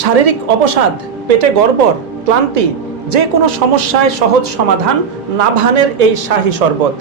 শারীরিক অবসাদ পেটে গড়বড় ক্লান্তি যে কোনো সমস্যায় সহজ সমাধান নাভানের এই শাহী শরবত।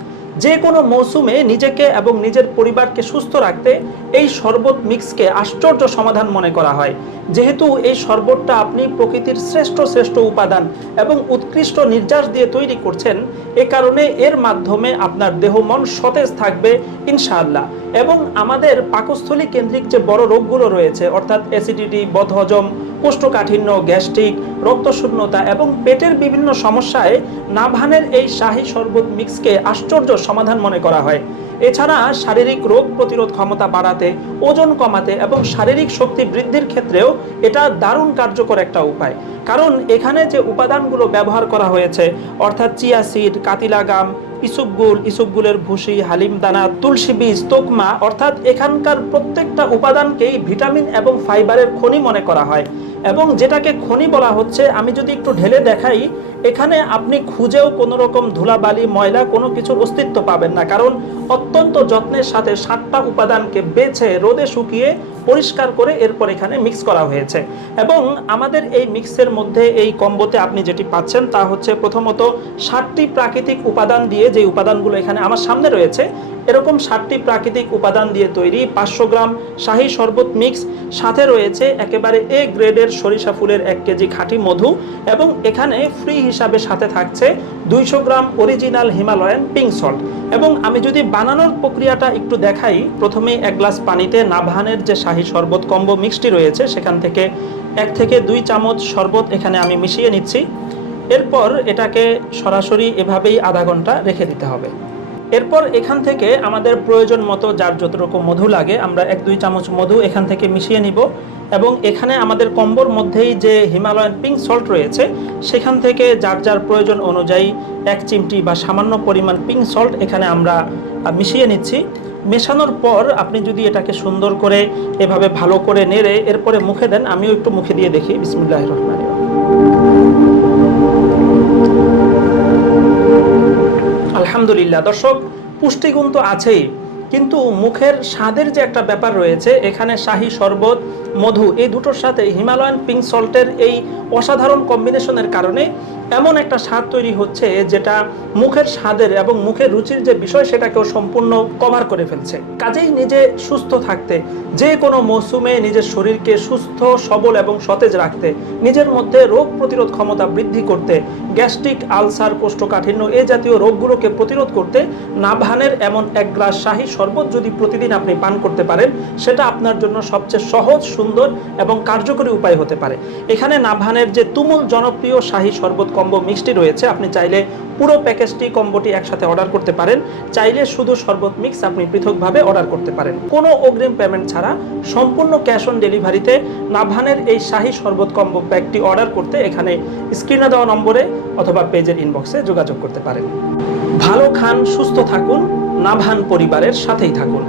যে কোনো মৌসুমে নিজেকে এবং নিজের পরিবারকে সুস্থ রাখতে এই শরবত মিক্সকে আশ্চর্য সমাধান মনে করা হয়। যেহেতু এই শরবতটা আপনি প্রকৃতির শ্রেষ্ঠ শ্রেষ্ঠ উপাদান এবং উৎকৃষ্ট নির্যাস দিয়ে তৈরি করছেন, এ কারণে এর মাধ্যমে আপনার দেহ মন সতেজ থাকবে, ইনশাআল্লাহ। এবং আমাদের পাকস্থলী কেন্দ্রিক যে বড় রোগগুলো রয়েছে, অর্থাৎ অ্যাসিডিটি বদহজম কোষ্ঠকাঠিন্য, গ্যাস্ট্রিক, রক্তশূন্যতা এবং পেটের বিভিন্ন সমস্যায় নাভানের এই শাহী শরবত মিক্সকে আশ্চর্য সমাধান মনে করা হয়। এছাড়া শারীরিক রোগ প্রতিরোধ ক্ষমতা বাড়াতে, ওজন কমাতে এবং শারীরিক শক্তি বৃদ্ধির ক্ষেত্রেও এটা দারুণ কার্যকর একটা উপায়। কারণ এখানে যে উপাদানগুলো ব্যবহার করা হয়েছে, অর্থাৎ চিয়া সিড, কাতিলাগাম ইসুপগুল ইসুপগুলের ভুসি, হালিম দানা, তুলসী বীজ, তোকমা, অর্থাৎ এখানকার প্রত্যেকটা উপাদানকেই ভিটামিন এবং ফাইবারের খনি মনে করা হয়। এবং যেটাকে খনি বলা হচ্ছে, আমি যদি একটু ঢেলে দেখাই, এখানে আপনি খুঁজেও কোনো রকম ধুলাবালি, ময়লা কোনো কিছুর অস্তিত্ব পাবেন না। কারণ অত্যন্ত যত্নের সাথে সাতটা উপাদানকে বেছে, রোদে শুকিয়ে পরিষ্কার করে এরপর এখানে মিক্স করা হয়েছে। এবং আমাদের এই মিক্সের মধ্যে এই কম্বোতে আপনি যেটি পাচ্ছেন, তা হচ্ছে প্রথমত সাতটি প্রাকৃতিক উপাদান দিয়ে যে উপাদানগুলো এখানে আমার সামনে রয়েছে এরকম ষাটটি প্রাকৃতিক উপাদান দিয়ে তৈরি পাঁচশো গ্রাম শাহী শরবত মিক্স। সাথে রয়েছে একেবারে এ গ্রেডের সরিষা ফুলের এক কেজি খাঁটি মধু এবং এখানে ফ্রি হিসাবে সাথে থাকছে দুইশো gram original Himalayan pink salt. এবং আমি যদি বানানোর প্রক্রিয়াটা একটু দেখাই, প্রথমে এক গ্লাস পানিতে নাভানের যে শাহী শরবত কম্বো মিক্সটি রয়েছে, সেখান থেকে এক থেকে দুই চামচ শরবত এখানে আমি মিশিয়ে নিচ্ছি। এরপর এটাকে সরাসরি এভাবেই আধা ঘণ্টা রেখে দিতে হবে। এরপর এখান থেকে আমাদের প্রয়োজন মতো যার যতটুকু মধু লাগে, আমরা এক দুই চামচ মধু এখান থেকে মিশিয়ে নিব এবং এখানে আমাদের কম্বোর মধ্যেই যে হিমালয়ান পিঙ্ক সল্ট রয়েছে, সেখান থেকে যার যার প্রয়োজন অনুযায়ী এক চিমটি বা সামান্য পরিমাণ পিঙ্ক সল্ট এখানে আমরা মিশিয়ে নিচ্ছি। মেশানোর পর আপনি যদি এটাকে সুন্দর করে এভাবে ভালো করে নেড়ে এরপরে মুখে দেন, আমিও একটু মুখে দিয়ে দেখি। বিসমুল্লাহ রহমান আলহামদুলিল্লাহ। দর্শক পুষ্টিগুণ তো আছেই, কিন্তু মুখের স্বাদের যে একটা ব্যাপার রয়েছে, এখানে শাহি, শরবত, মধু, এই দুটোর সাথে হিমালয়ান পিঙ্ক সল্টের এই অসাধারণ কম্বিনেশনের কারণে এমন একটা স্বাদ তৈরি হচ্ছে যেটা মুখের স্বাদের এবং মুখের রুচির যে বিষয় সেটাকেও সম্পূর্ণ কভার করে ফেলছে। কাজেই নিজে সুস্থ থাকতে, যে কোনো মৌসুমে নিজের শরীরকে সুস্থ, সবল এবং সতেজ রাখতে, নিজের মধ্যে রোগ প্রতিরোধ ক্ষমতা বৃদ্ধি করতে, গ্যাস্ট্রিক আলসার, কোষ্ঠকাঠিন্য এ জাতীয় রোগগুলোকে প্রতিরোধ করতে, নাভানের এমন এক গ্লাস শাহী শরবত যদি প্রতিদিন আপনি পান করতে পারেন, সেটা আপনার জন্য সবচেয়ে সহজ, সুন্দর এবং কার্যকরী উপায় হতে পারে। এখানে নাভানের যে তুমুল জনপ্রিয় শাহী শরবত কম্বো মিক্সটি রয়েছে। আপনি চাইলে পুরো প্যাকেজটি, কম্বোটি একসাথে অর্ডার করতে পারেন। চাইলে শুধু শরবত মিক্স আপনি পৃথকভাবে অর্ডার করতে পারেন। কোনো অগ্রিম পেমেন্ট ছাড়া সম্পূর্ণ ক্যাশ অন ডেলিভারিতে নাভানের এই শাহী শরবত কম্বো প্যাকটি অর্ডার করতে এখানে স্ক্রিনে দেওয়া নম্বরে অথবা পেজের ইনবক্সে যোগাযোগ করতে পারেন। ভালো খান, সুস্থ থাকুন। নাভান পরিবারের সাথেই থাকুন।